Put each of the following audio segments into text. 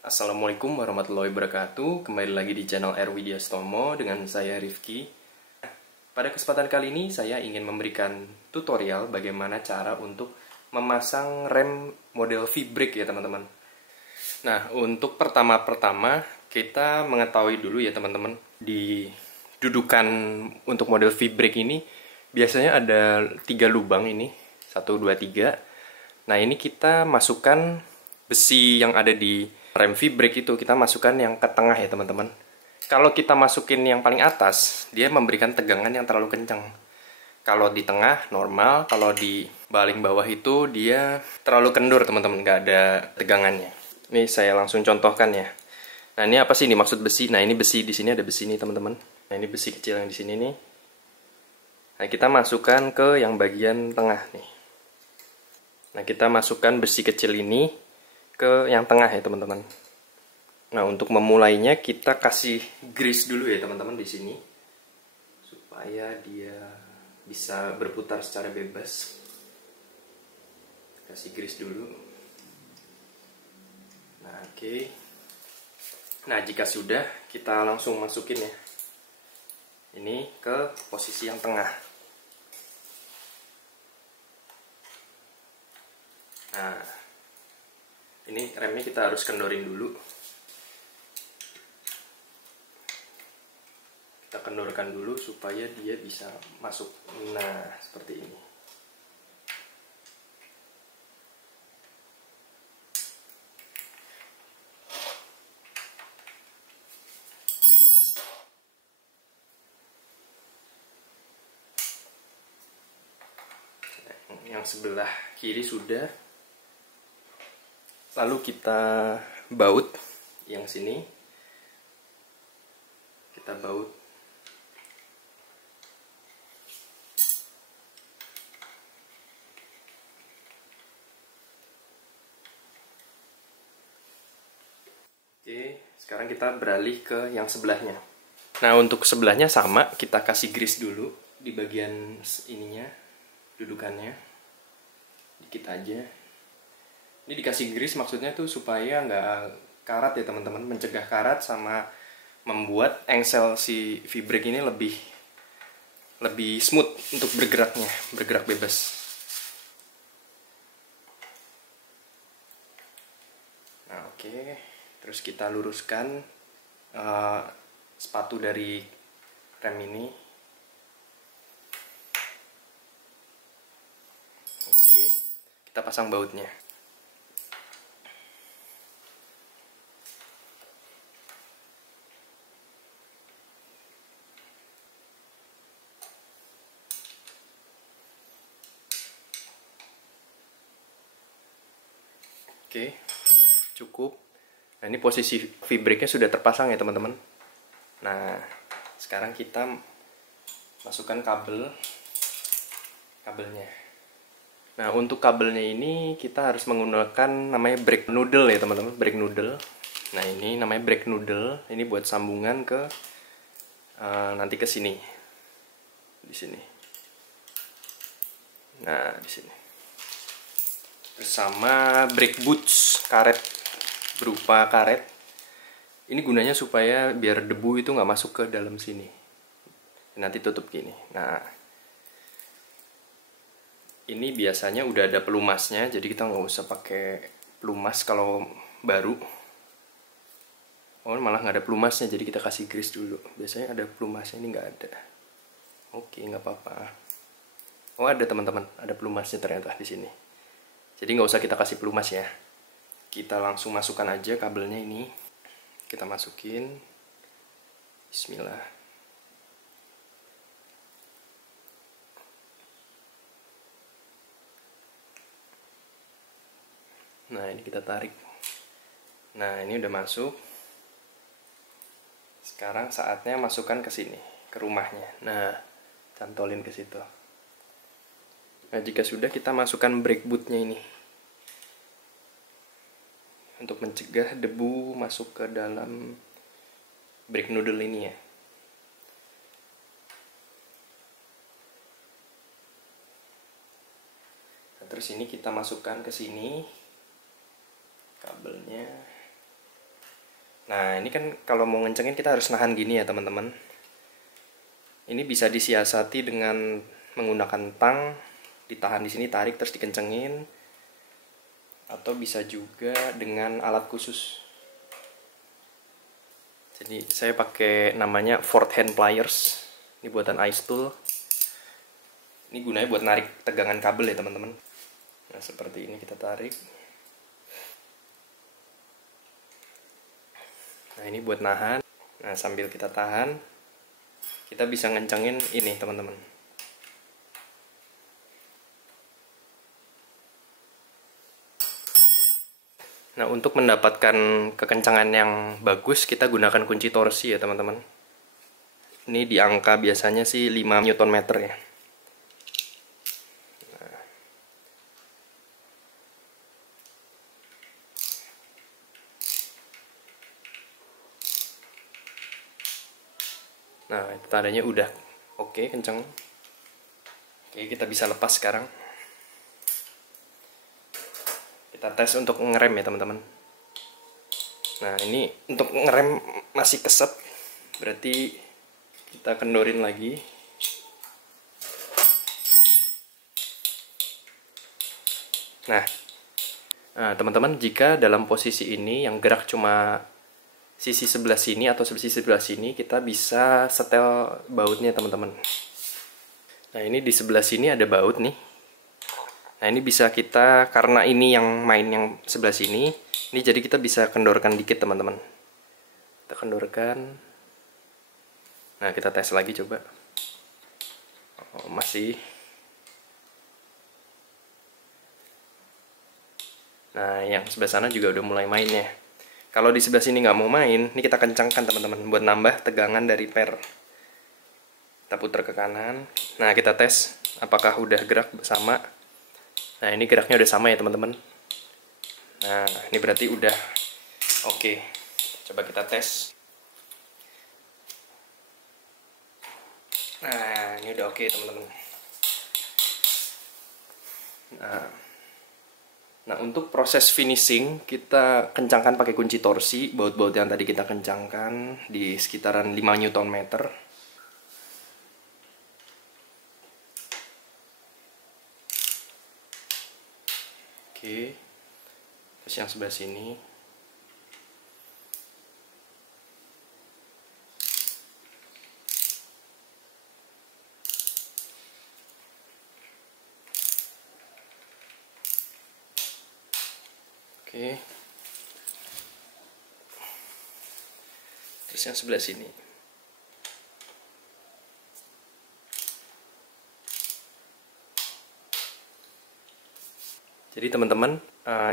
Assalamualaikum warahmatullahi wabarakatuh. Kembali lagi di channel R Widyastomo dengan saya Rifki. Pada kesempatan kali ini saya ingin memberikan tutorial bagaimana cara untuk memasang rem model V-brake ya teman-teman. Nah, untuk pertama-pertama kita mengetahui dulu ya teman-teman, di dudukan untuk model V-brake ini biasanya ada 3 lubang ini, 1, 2, 3. Nah, ini kita masukkan besi yang ada di rem V-brake itu, kita masukkan yang ke tengah ya teman-teman. Kalau kita masukin yang paling atas, dia memberikan tegangan yang terlalu kencang. Kalau di tengah normal, kalau di baling bawah itu dia terlalu kendur teman-teman, nggak ada tegangannya. Ini saya langsung contohkan ya. Nah, ini apa sih ini maksud besi? Nah, ini besi, di sini ada besi nih teman-teman. Nah, ini besi kecil yang di sini nih. Nah, kita masukkan ke yang bagian tengah nih. Nah, kita masukkan besi kecil ini ke yang tengah ya teman-teman. Nah, untuk memulainya kita kasih grease dulu ya teman-teman di sini supaya dia bisa berputar secara bebas. Kasih grease dulu. Nah, oke. Nah, jika sudah, kita langsung masukin ya. Ini ke posisi yang tengah. Nah, ini remnya kita harus kendorin dulu. Kita kendorkan dulu supaya dia bisa masuk. Nah, seperti ini. Yang sebelah kiri sudah. Lalu kita baut yang sini. Kita baut. Oke, sekarang kita beralih ke yang sebelahnya. Nah, untuk sebelahnya sama, kita kasih grease dulu di bagian ininya, dudukannya. Dikit aja. Ini dikasih grease maksudnya tuh supaya nggak karat ya teman-teman, mencegah karat sama membuat engsel si V-brake ini lebih smooth untuk bergeraknya, bergerak bebas. Nah, oke. Terus kita luruskan sepatu dari rem ini. Oke, kita pasang bautnya. Oke, cukup. Nah, ini posisi V-brake-nya sudah terpasang ya teman-teman. Nah, sekarang kita masukkan kabelnya. Nah, untuk kabelnya ini kita harus menggunakan namanya brake noodle ya teman-teman, brake noodle. Nah, ini namanya brake noodle. Ini buat sambungan ke nanti ke sini. Di sini. Nah, di sini. Bersama brake boots, karet berupa karet. Ini gunanya supaya biar debu itu nggak masuk ke dalam sini. Nanti tutup gini. Nah, ini biasanya udah ada pelumasnya, jadi kita nggak usah pakai pelumas kalau baru. Oh, malah nggak ada pelumasnya, jadi kita kasih grease dulu. Biasanya ada pelumasnya, ini nggak ada. Oke, nggak apa-apa. Oh, ada teman-teman, ada pelumasnya ternyata di sini. Jadi nggak usah kita kasih pelumas ya. Kita langsung masukkan aja kabelnya ini. Kita masukin. Bismillah. Nah, ini kita tarik. Nah, ini udah masuk. Sekarang saatnya masukkan ke sini, ke rumahnya. Nah, cantolin ke situ. Nah, jika sudah, kita masukkan brake bootnya ini untuk mencegah debu masuk ke dalam brake noodle ini ya. Nah, terus ini kita masukkan ke sini kabelnya. Nah, ini kan kalau mau ngencengin kita harus nahan gini ya teman-teman. Ini bisa disiasati dengan menggunakan tang, ditahan di sini, tarik terus dikencengin, atau bisa juga dengan alat khusus. Jadi saya pakai namanya Ford Hand Pliers. Ini buatan Ice Tool. Ini gunanya buat narik tegangan kabel ya teman-teman. Nah seperti ini kita tarik. Nah ini buat nahan. Nah sambil kita tahan, kita bisa ngencengin ini teman-teman. Nah untuk mendapatkan kekencangan yang bagus, kita gunakan kunci torsi ya teman-teman. Ini di angka biasanya sih 5 Nm ya. Nah itu tandanya udah oke, kenceng. Oke, kita bisa lepas sekarang. Kita tes untuk ngerem ya teman-teman. Nah ini untuk ngerem masih keset, berarti kita kendorin lagi. Nah teman-teman, jika dalam posisi ini yang gerak cuma sisi sebelah sini atau sisi sebelah sini, kita bisa setel bautnya teman-teman. Nah ini di sebelah sini ada baut nih. Nah ini bisa kita, karena ini yang main yang sebelah sini, ini jadi kita bisa kendorkan dikit teman-teman. Kita kendorkan. Nah kita tes lagi coba. Oh, masih. Nah yang sebelah sana juga udah mulai mainnya. Kalau di sebelah sini nggak mau main, ini kita kencangkan teman-teman buat nambah tegangan dari per. Kita putar ke kanan. Nah kita tes apakah udah gerak sama. Nah ini geraknya udah sama ya teman-teman. Nah ini berarti udah oke. Coba kita tes. Nah ini udah oke teman-teman. Nah untuk proses finishing kita kencangkan pakai kunci torsi. Baut-baut yang tadi kita kencangkan di sekitaran 5 Nm. Oke, terus yang sebelah sini. Oke, terus yang sebelah sini. Jadi teman-teman,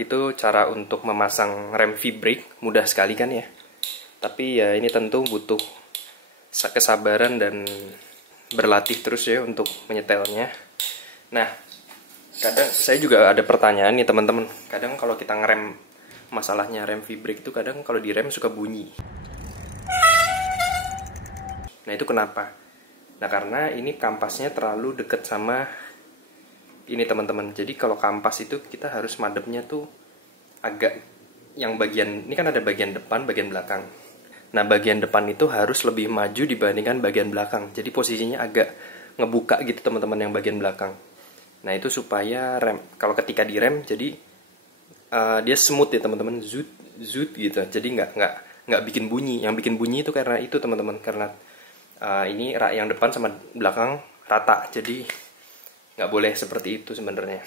itu cara untuk memasang rem V-brake, mudah sekali kan ya. Tapi ya ini tentu butuh kesabaran dan berlatih terus ya untuk menyetelnya. Nah, kadang saya juga ada pertanyaan nih teman-teman. Kadang kalau kita ngerem, masalahnya rem V-brake itu kadang kalau direm suka bunyi. Nah itu kenapa? Nah karena ini kampasnya terlalu deket sama ini teman-teman. Jadi kalau kampas itu kita harus madepnya tuh agak, yang bagian ini kan ada bagian depan, bagian belakang. Nah bagian depan itu harus lebih maju dibandingkan bagian belakang. Jadi posisinya agak ngebuka gitu teman-teman yang bagian belakang. Nah itu supaya rem, kalau ketika direm jadi dia smooth ya teman-teman, zut zut gitu. Jadi nggak bikin bunyi. Yang bikin bunyi itu karena itu teman-teman, karena ini rak yang depan sama belakang rata. Jadi nggak boleh seperti itu sebenarnya.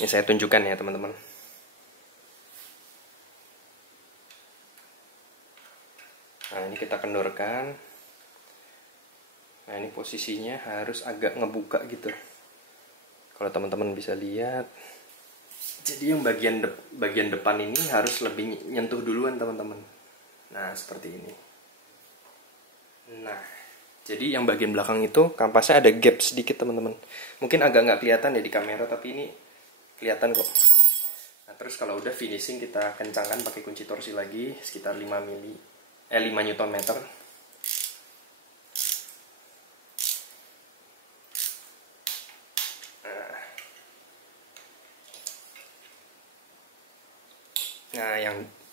Ini saya tunjukkan ya teman-teman. Nah ini kita kendorkan. Nah ini posisinya harus agak ngebuka gitu. Kalau teman-teman bisa lihat. Jadi yang bagian depan ini harus lebih nyentuh duluan teman-teman. Nah seperti ini. Nah jadi yang bagian belakang itu kampasnya ada gap sedikit teman-teman. Mungkin agak nggak kelihatan ya di kamera, tapi ini kelihatan kok. Nah terus kalau udah finishing kita kencangkan pakai kunci torsi lagi sekitar 5 Nm. Nah Nah,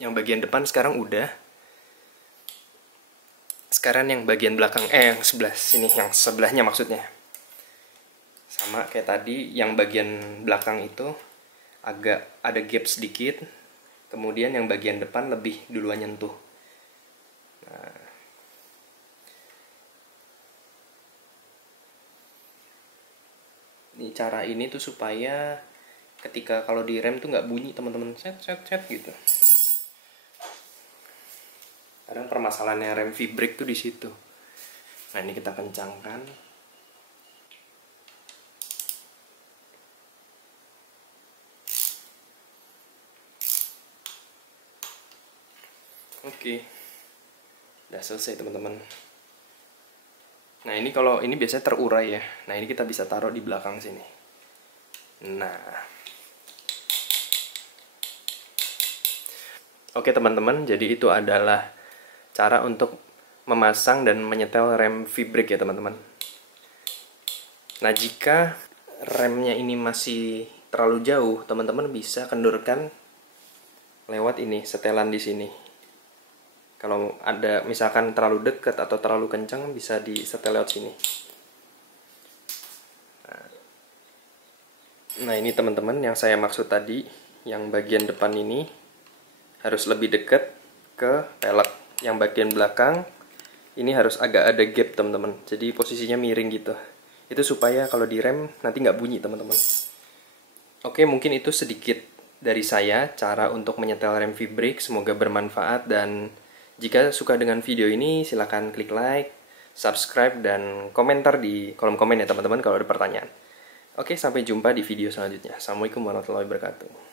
yang bagian depan sekarang udah. Sekarang yang bagian belakang, yang sebelah sini, yang sebelahnya maksudnya. Sama kayak tadi, yang bagian belakang itu agak ada gap sedikit. Kemudian yang bagian depan lebih duluan nyentuh. Nah, ini cara ini tuh supaya ketika kalau di rem tuh nggak bunyi teman-teman, set gitu. Kadang permasalahannya rem V-brake tuh di situ. Nah, ini kita kencangkan. Oke. Udah selesai teman-teman. Nah, ini kalau ini biasanya terurai ya. Nah, ini kita bisa taruh di belakang sini. Nah. Oke teman-teman, jadi itu adalah cara untuk memasang dan menyetel rem V-brake ya teman-teman. Nah, jika remnya ini masih terlalu jauh, teman-teman bisa kendurkan lewat ini, setelan di sini. Kalau ada misalkan terlalu dekat atau terlalu kencang, bisa disetel lewat sini. Nah, ini teman-teman yang saya maksud tadi, yang bagian depan ini harus lebih dekat ke pelek. Yang bagian belakang ini harus agak ada gap teman-teman, jadi posisinya miring gitu. Itu supaya kalau direm nanti nggak bunyi teman-teman. Oke, mungkin itu sedikit dari saya cara untuk menyetel rem V-brake. Semoga bermanfaat, dan jika suka dengan video ini silahkan klik like, subscribe, dan komentar di kolom komen ya teman-teman kalau ada pertanyaan. Oke, sampai jumpa di video selanjutnya. Assalamualaikum warahmatullahi wabarakatuh.